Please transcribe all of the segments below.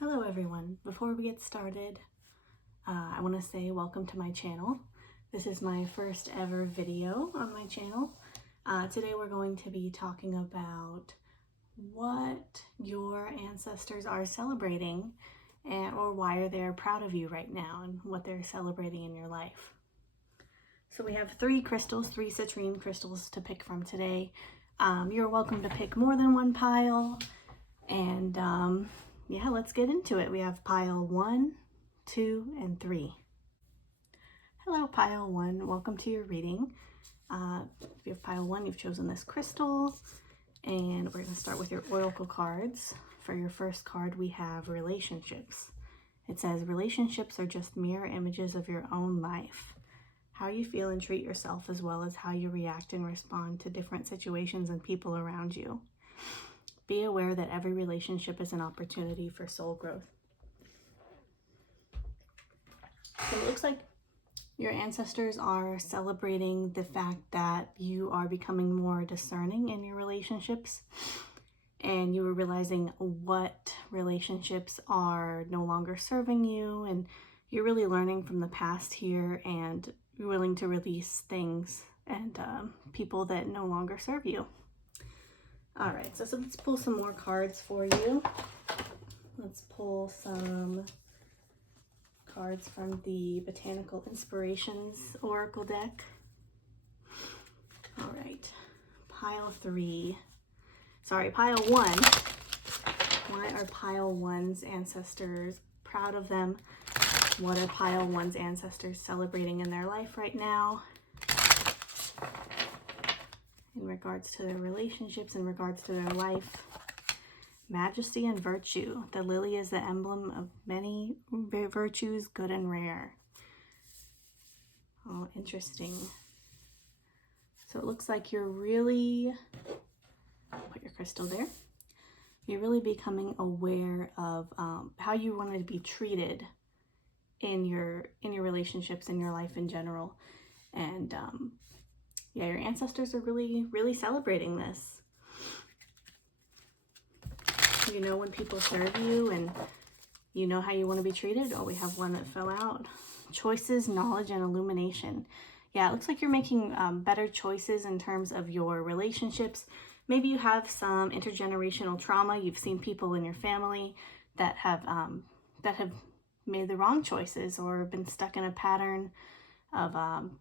Hello everyone. Before we get started, I want to say welcome to my channel. This is my first ever video on my channel. Today we're going to be talking about what your ancestors are celebrating or why they're proud of you right now and what they're celebrating in your life. So we have three citrine crystals to pick from today. You're welcome to pick more than one pile, and yeah, let's get into it. We have pile 1, 2, and 3. Hello, pile 1. Welcome to your reading. If you have pile 1, you've chosen this crystal, and we're going to start with your oracle cards. For your first card, we have relationships. It says, relationships are just mirror images of your own life. How you feel and treat yourself, as well as how you react and respond to different situations and people around you. Be aware that every relationship is an opportunity for soul growth. So it looks like your ancestors are celebrating the fact that you are becoming more discerning in your relationships, and you are realizing what relationships are no longer serving you, and you're really learning from the past here, and you're willing to release things and people that no longer serve you. All right, so let's pull some more cards for you. Let's pull some cards from the Botanical Inspirations Oracle deck. All right, pile 1. Why are pile 1's ancestors proud of them? What are pile 1's ancestors celebrating in their life right now? In regards to their relationships, in regards to their life. Majesty and virtue. The lily is the emblem of many virtues, good and rare. Oh, interesting. So it looks like you're really, put your crystal there. You're really becoming aware of how you want to be treated in your relationships, in your life in general. And yeah, your ancestors are really celebrating this. You know when people serve you, and you know how you want to be treated. Oh, we have one that fell out. Choices, knowledge, and illumination. Yeah, it looks like you're making better choices in terms of your relationships. Maybe you have some intergenerational trauma. You've seen people in your family that have made the wrong choices or been stuck in a pattern of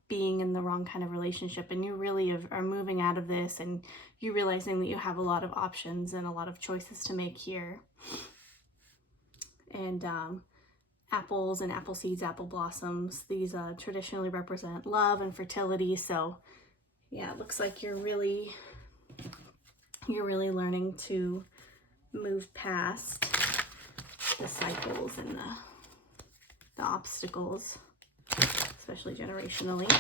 being in the wrong kind of relationship, and you really are moving out of this, and you realizing that you have a lot of options and a lot of choices to make here. And apples and apple seeds, apple blossoms, these traditionally represent love and fertility. So yeah, it looks like you're really learning to move past the cycles and the obstacles, especially generationally.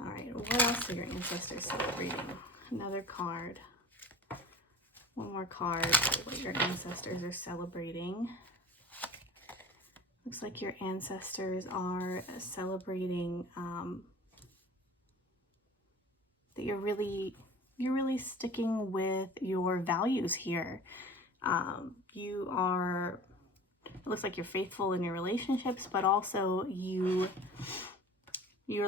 All right, what else are your ancestors celebrating? Another card. One more card for what your ancestors are celebrating. Looks like your ancestors are celebrating that you're really sticking with your values here. It looks like you're faithful in your relationships, but also you're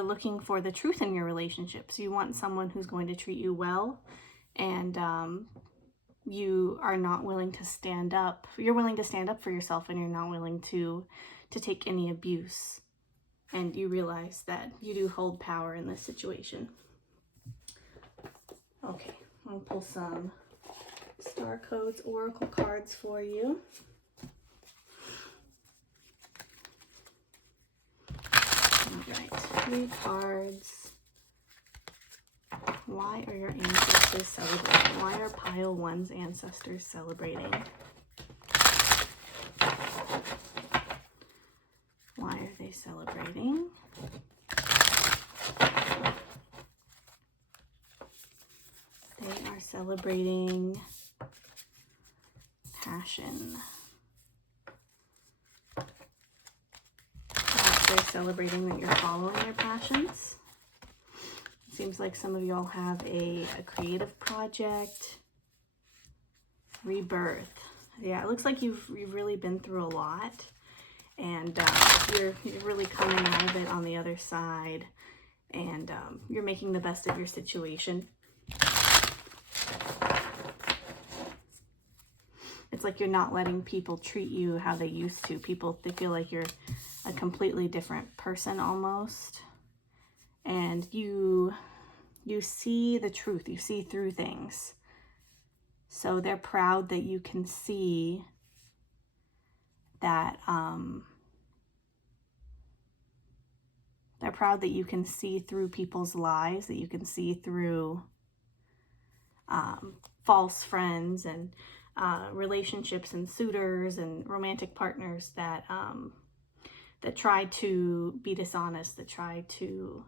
looking for the truth in your relationships. You want someone who's going to treat you well, and you are not willing to stand up. You're willing to stand up for yourself, and you're not willing to take any abuse. And you realize that you do hold power in this situation. Okay, I'll pull some Star Codes Oracle cards for you. All right, 3 cards. Why are your ancestors celebrating? Why are pile 1's ancestors celebrating? Why are they celebrating? They are celebrating passion. They're celebrating that you're following your passions. It seems like some of y'all have a creative project. Rebirth. Yeah, it looks like you've really been through a lot, and you're really coming out of it on the other side, and you're making the best of your situation. It's like you're not letting people treat you how they used to. They feel like you're a completely different person almost, and you see the truth. You see through things. So they're proud that you can see that, they're proud that you can see through people's lies, that you can see through false friends and relationships and suitors and romantic partners that try to be dishonest, that try to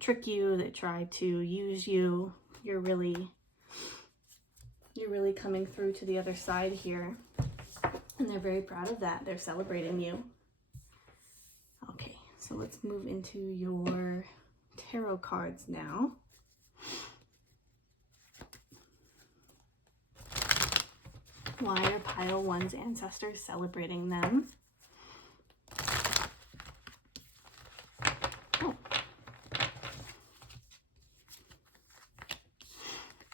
trick you, that try to use you. You're really coming through to the other side here, and they're very proud of that. They're celebrating you. Okay, so let's move into your tarot cards now. Why are pile 1's ancestors celebrating them? Oh.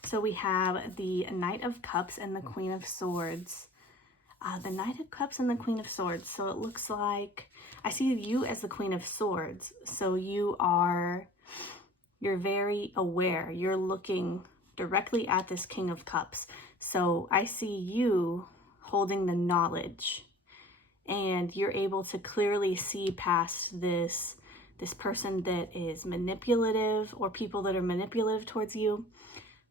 So we have the Knight of Cups and the Queen of Swords. The Knight of Cups and the Queen of Swords. So it looks like I see you as the Queen of Swords. So you're very aware. You're looking directly at this King of Cups. So I see you holding the knowledge, and you're able to clearly see past this person that is manipulative, or people that are manipulative towards you,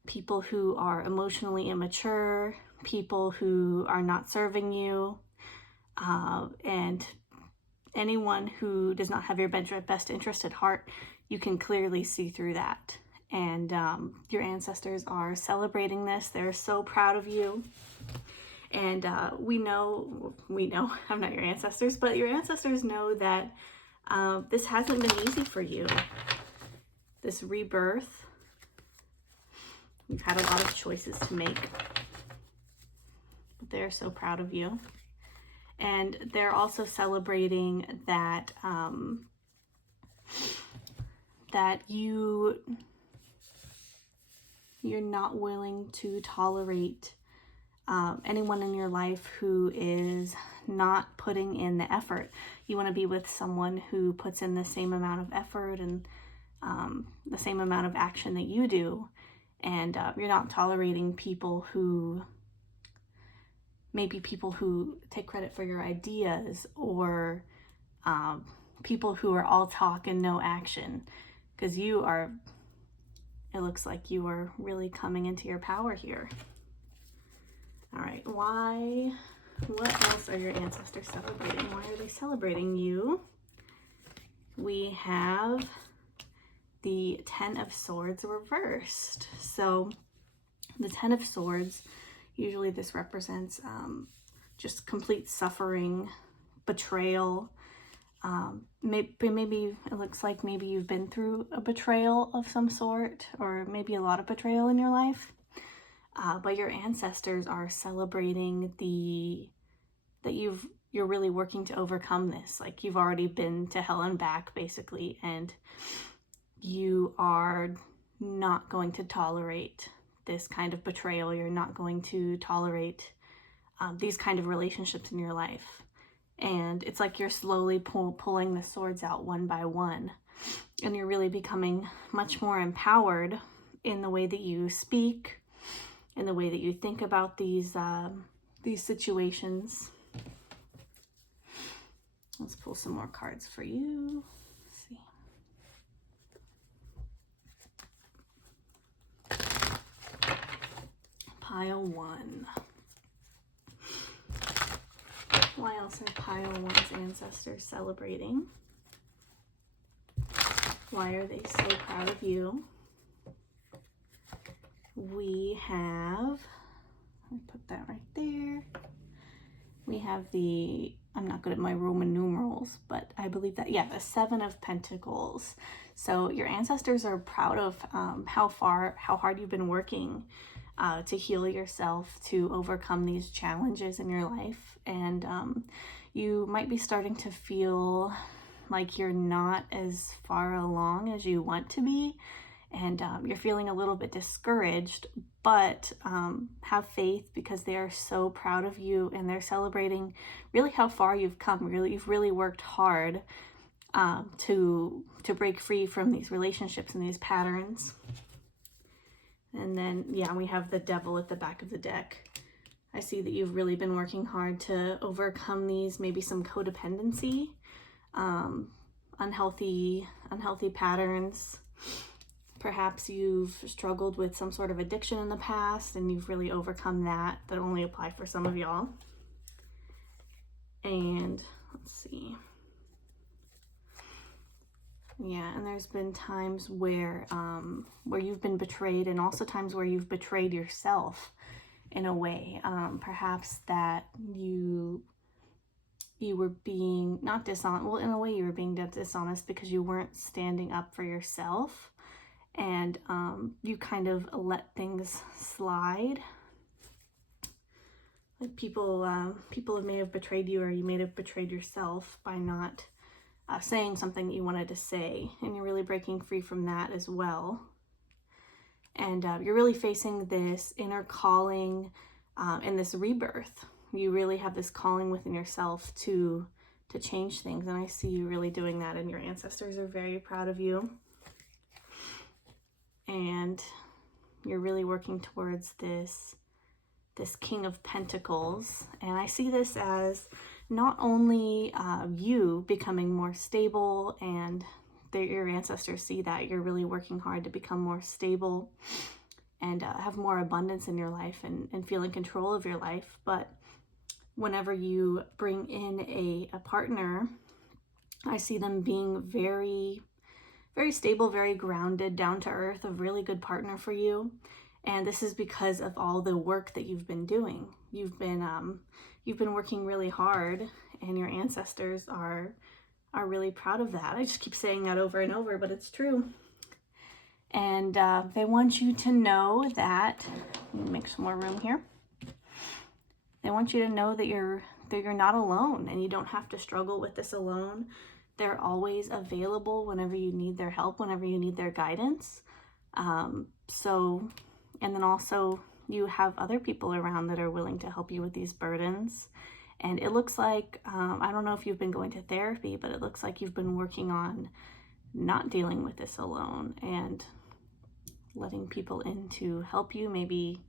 people who are emotionally immature, people who are not serving you, and anyone who does not have your best interest at heart. You can clearly see through that. And your ancestors are celebrating this. They're so proud of you. And we know, I'm not your ancestors, but your ancestors know that this hasn't been easy for you. This rebirth, you've had a lot of choices to make. But they're so proud of you. And they're also celebrating that, that you're not willing to tolerate anyone in your life who is not putting in the effort. You want to be with someone who puts in the same amount of effort and the same amount of action that you do. And you're not tolerating people who take credit for your ideas, or people who are all talk and no action. Because it looks like you are really coming into your power here. All right, what else are your ancestors celebrating? Why are they celebrating you? We have the Ten of Swords reversed. So the Ten of Swords, usually this represents just complete suffering, betrayal. Maybe it looks like maybe you've been through a betrayal of some sort, or maybe a lot of betrayal in your life. But your ancestors are celebrating that you're really working to overcome this. Like, you've already been to hell and back, basically, and you are not going to tolerate this kind of betrayal. You're not going to tolerate these kind of relationships in your life. And it's like you're slowly pulling the swords out one by one, and you're really becoming much more empowered in the way that you speak, in the way that you think about these situations. Let's pull some more cards for you. Let's see. Pile 1. Why else are pile 1's ancestors celebrating? Why are they so proud of you? We have, let me put that right there. We have I'm not good at my Roman numerals, but I believe that, yeah, the 7 of Pentacles. So your ancestors are proud of how hard you've been working to heal yourself, to overcome these challenges in your life. And you might be starting to feel like you're not as far along as you want to be, and you're feeling a little bit discouraged, but have faith, because they are so proud of you and they're celebrating really how far you've come. You've really worked hard to break free from these relationships and these patterns. And then, yeah, we have the devil at the back of the deck. I see that you've really been working hard to overcome these, maybe some codependency, unhealthy patterns. Perhaps you've struggled with some sort of addiction in the past and you've really overcome that. That only apply for some of y'all. And let's see. Yeah, and there's been times where you've been betrayed, and also times where you've betrayed yourself in a way. Perhaps that you were being not dishonest. Well, in a way you were being dishonest because you weren't standing up for yourself, and you kind of let things slide. Like people may have betrayed you, or you may have betrayed yourself by not saying something that you wanted to say, and you're really breaking free from that as well. And you're really facing this inner calling and this rebirth. You really have this calling within yourself to change things, and I see you really doing that, and your ancestors are very proud of you. And you're really working towards this King of Pentacles, and I see this as not only you becoming more stable, and your ancestors see that you're really working hard to become more stable and have more abundance in your life and feel in control of your life, but whenever you bring in a partner, I see them being very, very stable, very grounded, down to earth, a really good partner for you. And this is because of all the work that you've been doing. You've been working really hard, and your ancestors are really proud of that. I just keep saying that over and over, but it's true. And they want you to know that, let me make some more room here. They want you to know that you're not alone, and you don't have to struggle with this alone. They're always available whenever you need their help, whenever you need their guidance. And then also you have other people around that are willing to help you with these burdens. And it looks like, I don't know if you've been going to therapy, but it looks like you've been working on not dealing with this alone and letting people in to help you, maybe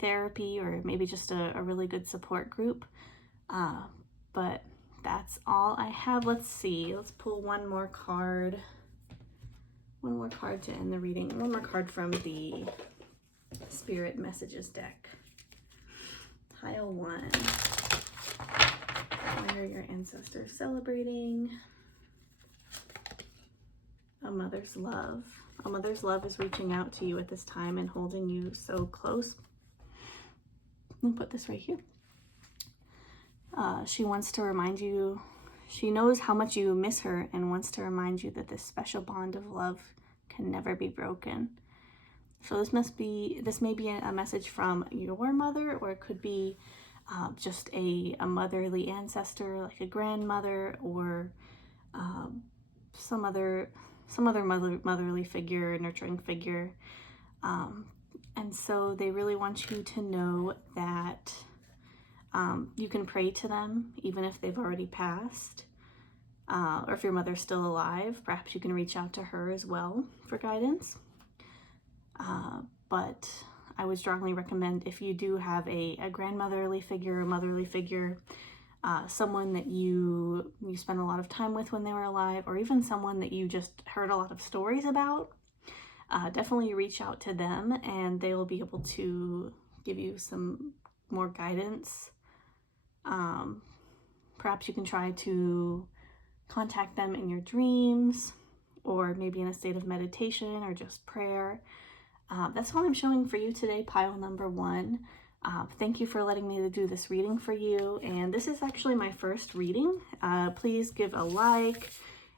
therapy, or maybe just a really good support group. But that's all I have. Let's see, let's pull one more card to end the reading. One more card from the Spirit Messages deck. Pile 1. Why are your ancestors celebrating? A mother's love. A mother's love is reaching out to you at this time and holding you so close. I'll put this right here. She wants to remind you, she knows how much you miss her and wants to remind you that this special bond of love can never be broken. So this may be a message from your mother, or it could be just a motherly ancestor, like a grandmother, or some other motherly figure, nurturing figure. And so they really want you to know that you can pray to them, even if they've already passed, or if your mother's still alive. Perhaps you can reach out to her as well for guidance. But I would strongly recommend, if you do have a grandmotherly figure, a motherly figure, someone that you spend a lot of time with when they were alive, or even someone that you just heard a lot of stories about, definitely reach out to them, and they will be able to give you some more guidance. Perhaps you can try to contact them in your dreams, or maybe in a state of meditation or just prayer. That's all I'm showing for you today, pile number 1. Thank you for letting me do this reading for you. And this is actually my first reading. Please give a like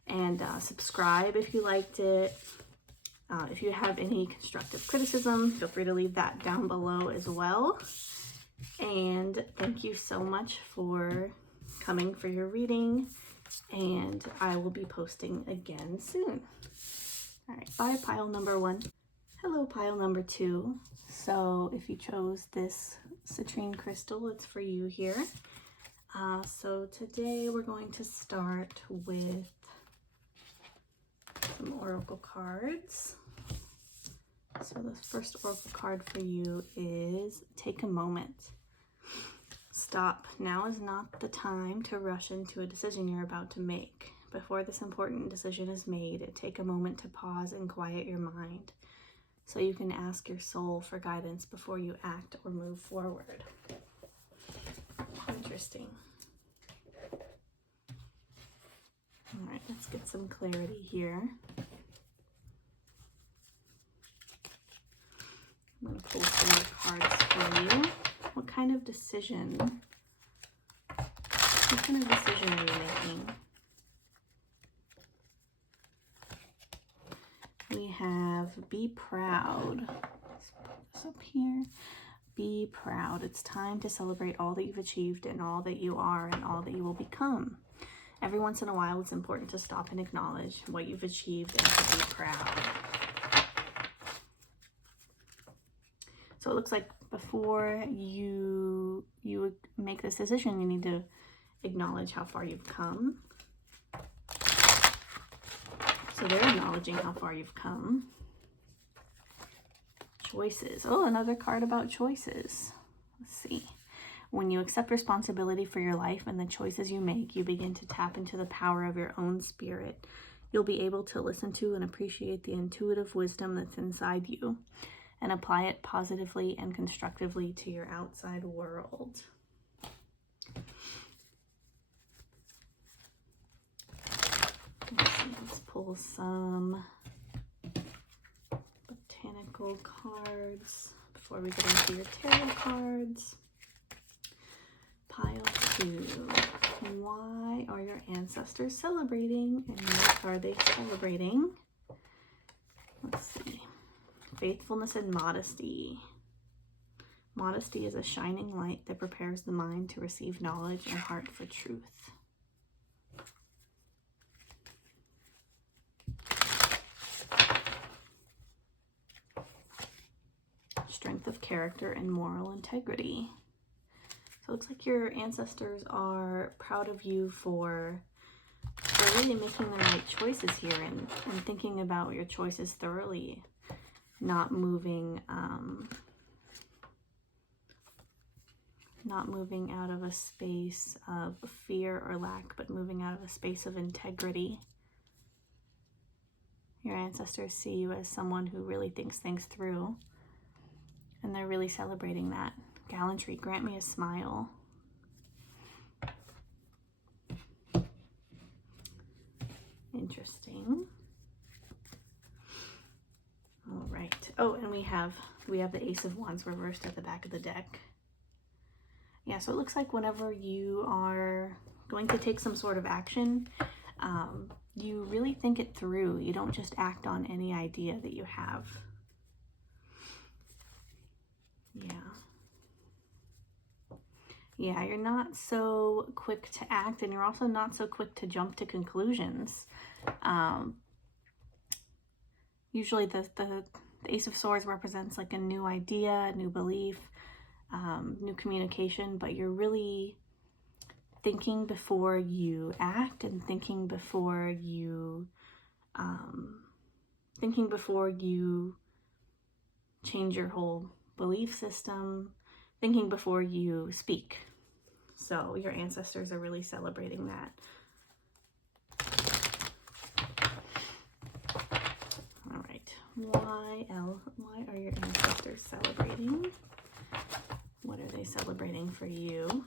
and subscribe if you liked it. If you have any constructive criticism, feel free to leave that down below as well. And thank you so much for coming for your reading, and I will be posting again soon. All right, bye pile number 1. Hello pile number 2. So if you chose this citrine crystal, it's for you here. So today we're going to start with some oracle cards. So the first oracle card for you is take a moment. Stop. Now is not the time to rush into a decision you're about to make. Before this important decision is made, take a moment to pause and quiet your mind so you can ask your soul for guidance before you act or move forward. Interesting. All right, let's get some clarity here. I'm going to pull some more cards for you. What kind of decision? What kind of decision are you making? We have be proud. Let's put this up here. Be proud. It's time to celebrate all that you've achieved and all that you are and all that you will become. Every once in a while, it's important to stop and acknowledge what you've achieved and to be proud. So it looks like before you make this decision, you need to acknowledge how far you've come. So they're acknowledging how far you've come. Choices. Oh, another card about choices. Let's see. When you accept responsibility for your life and the choices you make, you begin to tap into the power of your own spirit. You'll be able to listen to and appreciate the intuitive wisdom that's inside you and apply it positively and constructively to your outside world. Let's pull some botanical cards before we get into your tarot cards. Pile 2. Why are your ancestors celebrating, and what are they celebrating? Let's see. Faithfulness and modesty. Modesty is a shining light that prepares the mind to receive knowledge and heart for truth. Strength of character and moral integrity. So it looks like your ancestors are proud of you for really making the right choices here and thinking about your choices thoroughly. Not moving out of a space of fear or lack, but moving out of a space of integrity. Your ancestors see you as someone who really thinks things through, and they're really celebrating that. Gallantry, grant me a smile. Interesting. All right. Oh, and we have the Ace of Wands reversed at the back of the deck. Yeah, so it looks like whenever you are going to take some sort of action, you really think it through. You don't just act on any idea that you have. Yeah, you're not so quick to act, and you're also not so quick to jump to conclusions. Usually the Ace of Swords represents like a new idea, a new belief, new communication, but you're really thinking before you act and thinking before you change your whole belief system, thinking before you speak. So your ancestors are really celebrating that. All right, why are your ancestors celebrating? What are they celebrating for you?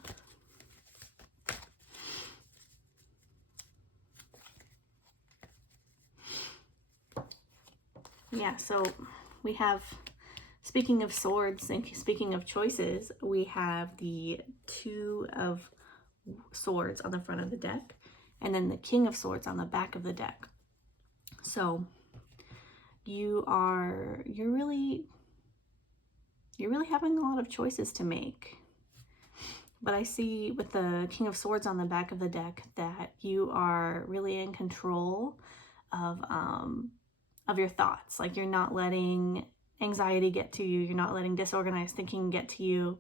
Yeah, so we have, speaking of swords and speaking of choices, we have the Two of Swords on the front of the deck, and then the King of Swords on the back of the deck. So you're really having a lot of choices to make. But I see with the King of Swords on the back of the deck that you are really in control of your thoughts. Like, you're not letting anxiety get to you. You're not letting disorganized thinking get to you.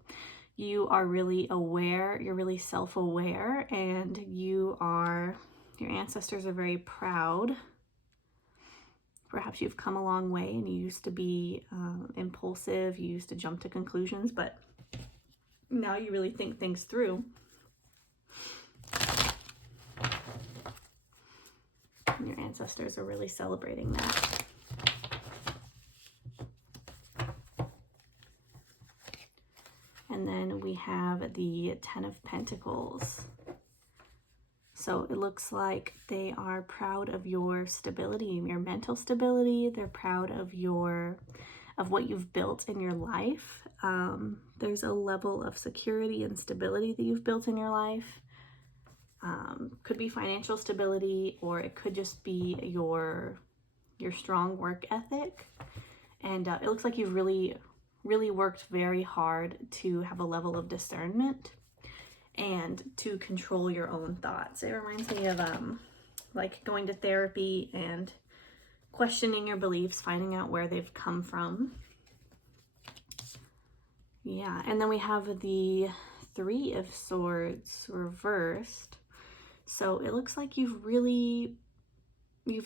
You are really aware. You're really self-aware, and your ancestors are very proud. Perhaps you've come a long way and you used to be impulsive. You used to jump to conclusions, but now you really think things through. And your ancestors are really celebrating that. And then we have the Ten of Pentacles. So it looks like they are proud of your stability, your mental stability. They're proud of what you've built in your life. There's a level of security and stability that you've built in your life. Could be financial stability, or it could just be your strong work ethic. And it looks like you've really worked very hard to have a level of discernment and to control your own thoughts. It reminds me of like going to therapy and questioning your beliefs, finding out where they've come from. Yeah, and then we have the Three of Swords reversed. So it looks like you've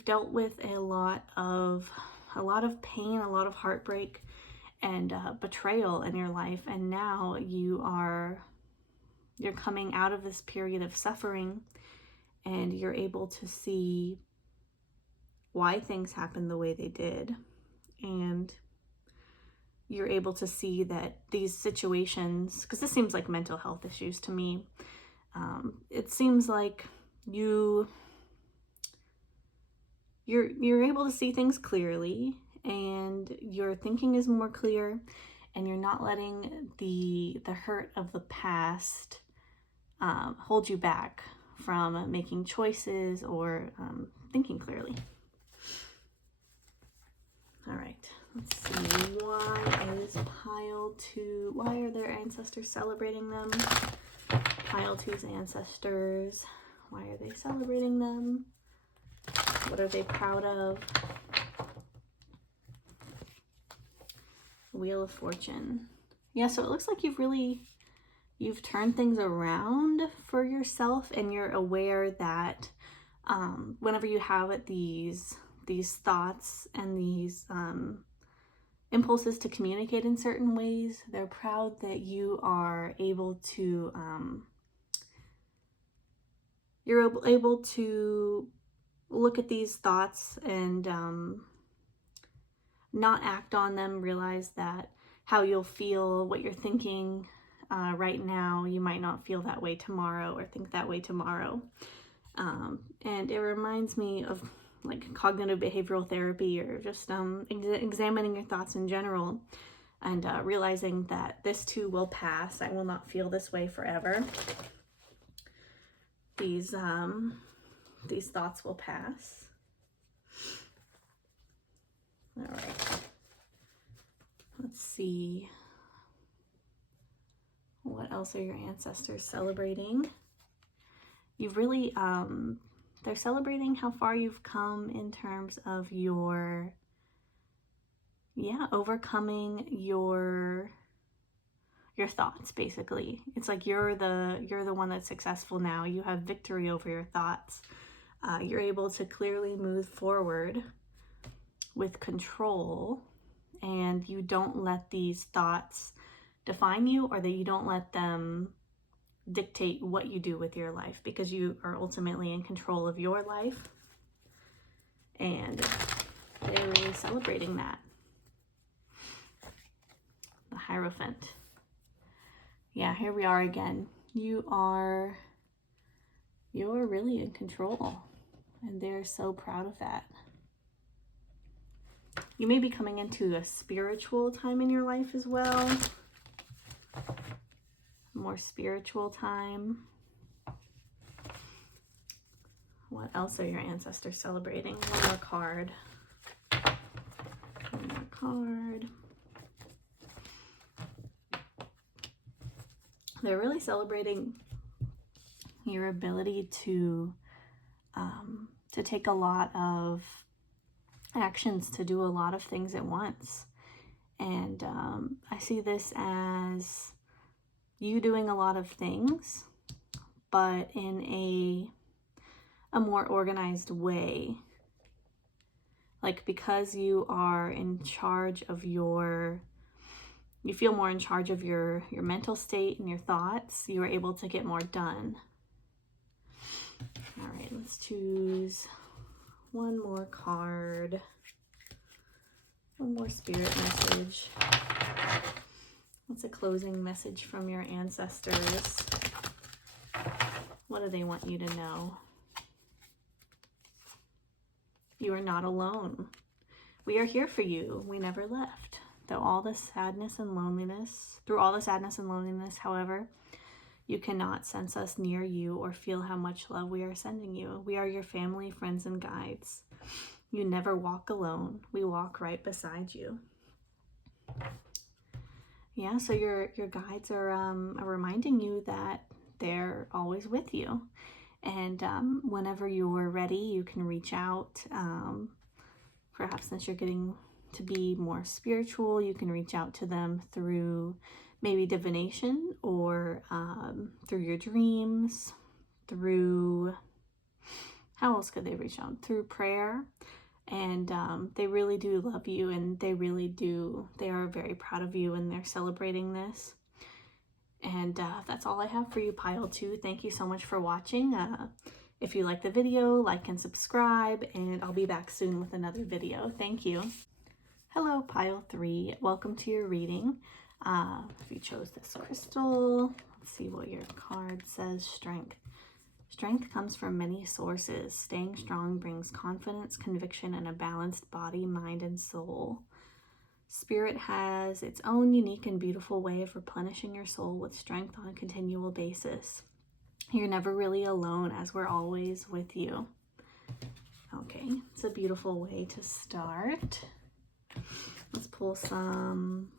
dealt with a lot of pain, a lot of heartbreak and betrayal in your life, and now you're coming out of this period of suffering, and you're able to see why things happened the way they did, and you're able to see that these situations, because this seems like mental health issues to me, it seems like you're able to see things clearly, and your thinking is more clear, and you're not letting the hurt of the past hold you back from making choices or thinking clearly. All right, let's see. Why are their ancestors celebrating them? Pile 2's ancestors. Why are they celebrating them? What are they proud of? Wheel of Fortune. Yeah, so it looks like you've turned things around for yourself, and you're aware that whenever you have these thoughts and these impulses to communicate in certain ways, they're proud that you are able to look at these thoughts and not act on them, realize that how you'll feel, what you're thinking right now, you might not feel that way tomorrow or think that way tomorrow. And it reminds me of like cognitive behavioral therapy, or just examining your thoughts in general, and realizing that this too will pass. I will not feel this way forever. These thoughts will pass. All right. Let's see. What else are your ancestors celebrating? You've really, they're celebrating how far you've come in terms of overcoming your thoughts, basically. It's like you're the one that's successful now. You have victory over your thoughts. You're able to clearly move forward with control, and you don't let these thoughts define you, or that you don't let them dictate what you do with your life, because you are ultimately in control of your life, and they're really celebrating that. The Hierophant. Yeah, here we are again. You're really in control, and they're so proud of that. You may be coming into a spiritual time in your life as well. More spiritual time. What else are your ancestors celebrating? One more card. card. They're really celebrating your ability to take a lot of actions, to do a lot of things at once. And I see this as you doing a lot of things, but in a more organized way. Like, because you are in charge of you feel more in charge of your mental state and your thoughts, you are able to get more done. All right, let's choose one more card. One more spirit message. What's a closing message from your ancestors? What do they want you to know? You are not alone. We are here for you. We never left. Through all the sadness and loneliness, however, you cannot sense us near you or feel how much love we are sending you. We are your family, friends, and guides. You never walk alone. We walk right beside you. Yeah, so your guides are reminding you that they're always with you. And whenever you're ready, you can reach out. Perhaps since you're getting to be more spiritual, you can reach out to them through maybe divination, or through your dreams, through, how else could they reach out? Through prayer. And they really do love you, and they are very proud of you, and they're celebrating this. And that's all I have for you, Pile 2. Thank you so much for watching. If you like the video, like and subscribe, and I'll be back soon with another video. Thank you. Hello, Pile 3. Welcome to your reading. If you chose this crystal, let's see what your card says. Strength. Strength comes from many sources. Staying strong brings confidence, conviction, and a balanced body, mind, and soul. Spirit has its own unique and beautiful way of replenishing your soul with strength on a continual basis. You're never really alone, as we're always with you. Okay, it's a beautiful way to start. Let's pull some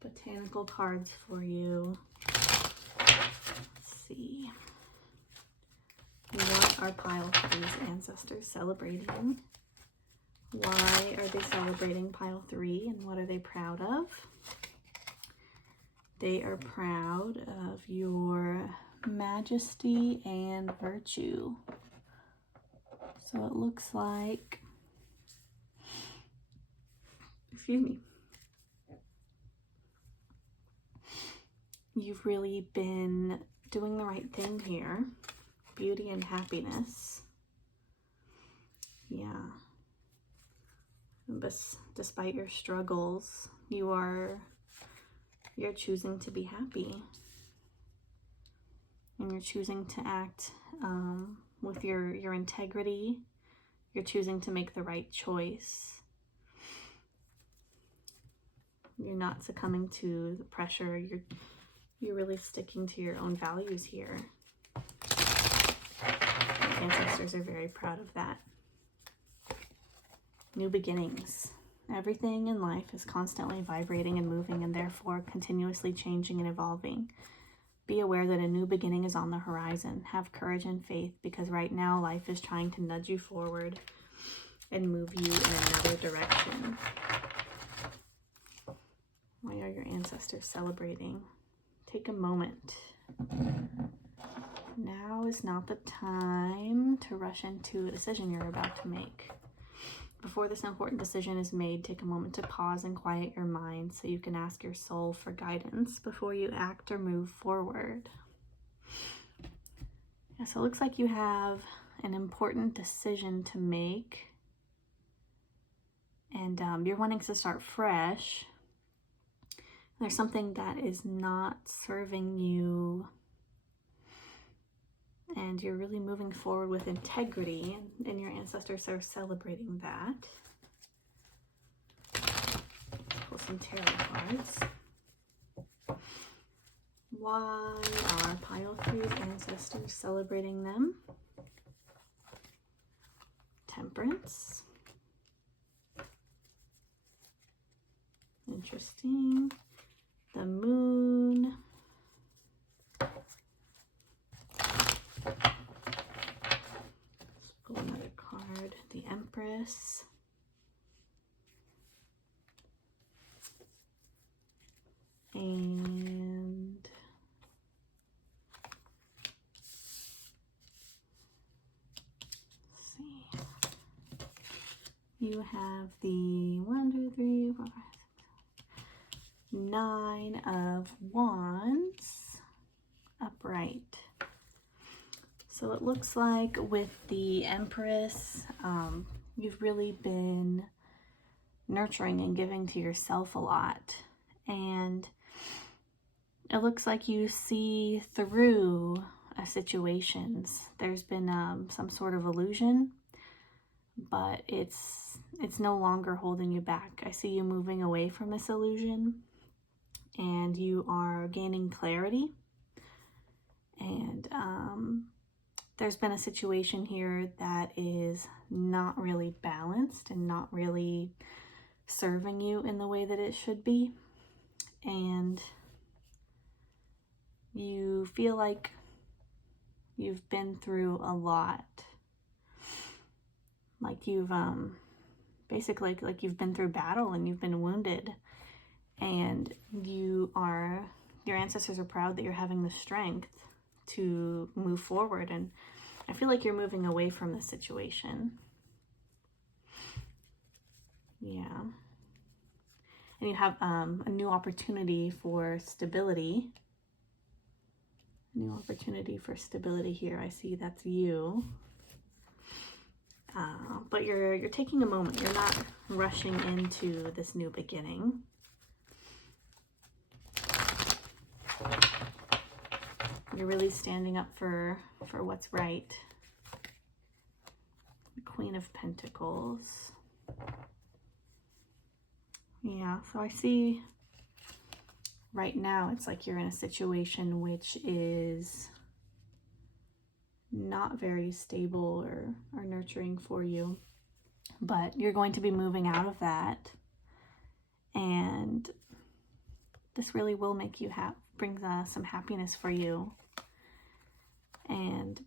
botanical cards for you. Let's see. What are Pile 3's ancestors celebrating? Why are they celebrating Pile 3, and what are they proud of? They are proud of your majesty and virtue. So it looks like, excuse me, you've really been doing the right thing here. Beauty and happiness. Yeah. But despite your struggles, you're choosing to be happy. And you're choosing to act with your integrity. You're choosing to make the right choice. You're not succumbing to the pressure. You're really sticking to your own values here. Ancestors are very proud of that. New beginnings. Everything in life is constantly vibrating and moving, and therefore continuously changing and evolving. Be aware that a new beginning is on the horizon. Have courage and faith, because right now life is trying to nudge you forward and move you in another direction. Why are your ancestors celebrating? Take a moment. Now is not the time to rush into a decision you're about to make. Before this important decision is made, take a moment to pause and quiet your mind so you can ask your soul for guidance before you act or move forward. Yeah, so it looks like you have an important decision to make, and you're wanting to start fresh. There's something that is not serving you, and you're really moving forward with integrity, and your ancestors are celebrating that. Let's pull some tarot cards. Why are Pile 3's ancestors celebrating them? Temperance. Interesting. The Moon. Let's pull another card. The Empress. And let's see. You have the 1, 2, 3, 4, 5, 6, 9 of Wands upright. So it looks like with the Empress, you've really been nurturing and giving to yourself a lot. And it looks like you see through situations. There's been some sort of illusion, but it's no longer holding you back. I see you moving away from this illusion, and you are gaining clarity. And there's been a situation here that is not really balanced and not really serving you in the way that it should be. And you feel like you've been through a lot. Like you've basically like you've been through battle and you've been wounded, and your ancestors are proud that you're having the strength to move forward. And I feel like you're moving away from this situation. Yeah. And you have a new opportunity for stability. New opportunity for stability here. I see that's you. But you're taking a moment. You're not rushing into this new beginning. You're really standing up for what's right. The Queen of Pentacles. Yeah, so I see right now it's like you're in a situation which is not very stable or nurturing for you, but you're going to be moving out of that, and this really will make you brings some happiness for you. And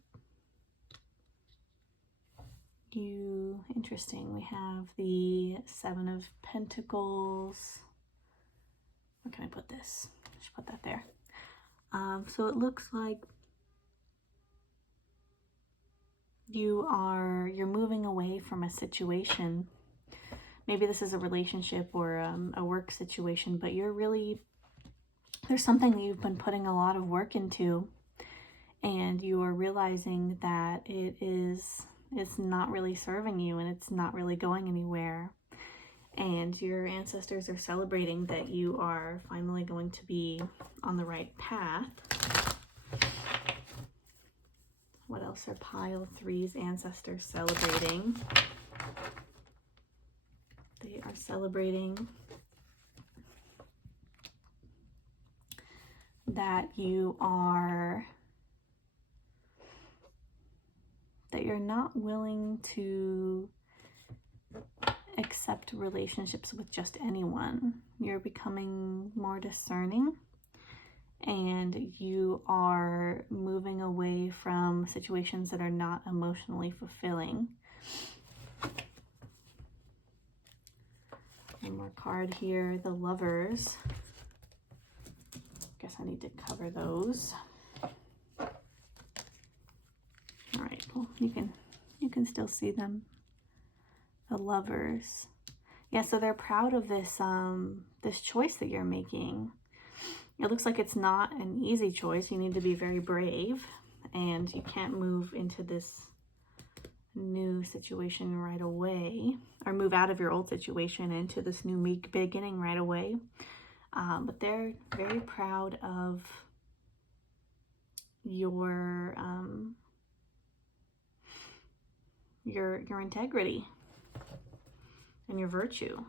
interesting, we have the 7 of Pentacles. Where can I put this? I should put that there. So it looks like you're moving away from a situation. Maybe this is a relationship or a work situation, but there's something that you've been putting a lot of work into, and you are realizing that it's not really serving you and it's not really going anywhere. And your ancestors are celebrating that you are finally going to be on the right path. What else are pile 3's ancestors celebrating? They are celebrating that you're not willing to accept relationships with just anyone. You're becoming more discerning, and you are moving away from situations that are not emotionally fulfilling. One more card here, the Lovers. Guess I need to cover those. All right, well, you can still see them. The Lovers. Yeah, so they're proud of this this choice that you're making. It looks like it's not an easy choice. You need to be very brave, and you can't move into this new situation right away, or move out of your old situation into this new beginning right away. But they're very proud of your integrity and your virtue.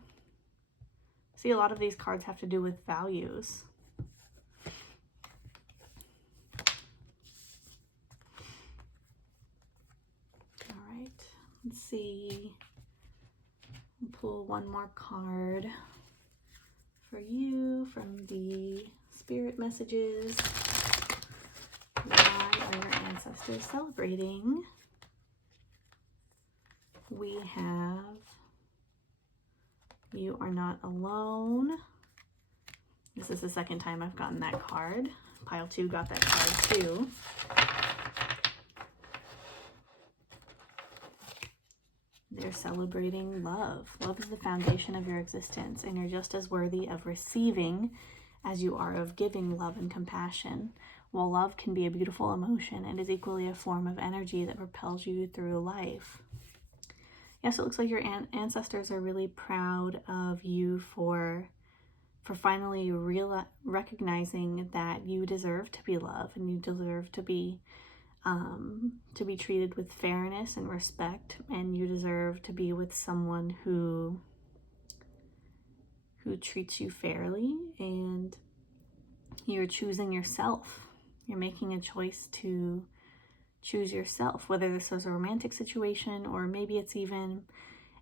See, a lot of these cards have to do with values. All right, let's see. Pull one more card for you from the spirit messages. Why are your ancestors celebrating? We have you are not alone. This is the second time I've gotten that card. Pile 2 got that card too. They're celebrating love. Love is the foundation of your existence, and you're just as worthy of receiving as you are of giving love and compassion. While love can be a beautiful emotion, it is equally a form of energy that propels you through life. Yes, it looks like your ancestors are really proud of you for finally recognizing that you deserve to be loved and you deserve to be treated with fairness and respect, and you deserve to be with someone who treats you fairly, and you're choosing yourself. You're making a choice to choose yourself, whether this is a romantic situation or maybe it's even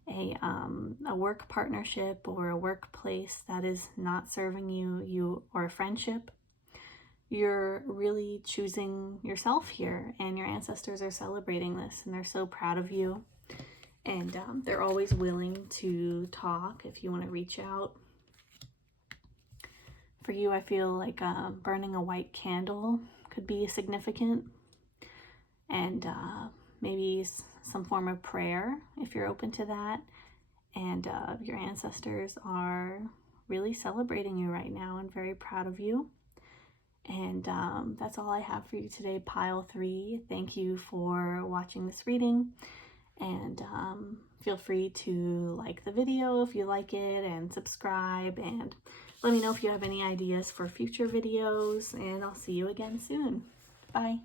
a work partnership or a workplace that is not serving you, or a friendship. You're really choosing yourself here, and your ancestors are celebrating this, and they're so proud of you, and they're always willing to talk if you want to reach out. For you, I feel like burning a white candle could be significant, and maybe some form of prayer if you're open to that. And your ancestors are really celebrating you right now and very proud of you. And that's all I have for you today, Pile 3. Thank you for watching this reading, and feel free to like the video if you like it, and subscribe, and let me know if you have any ideas for future videos, and I'll see you again soon. Bye.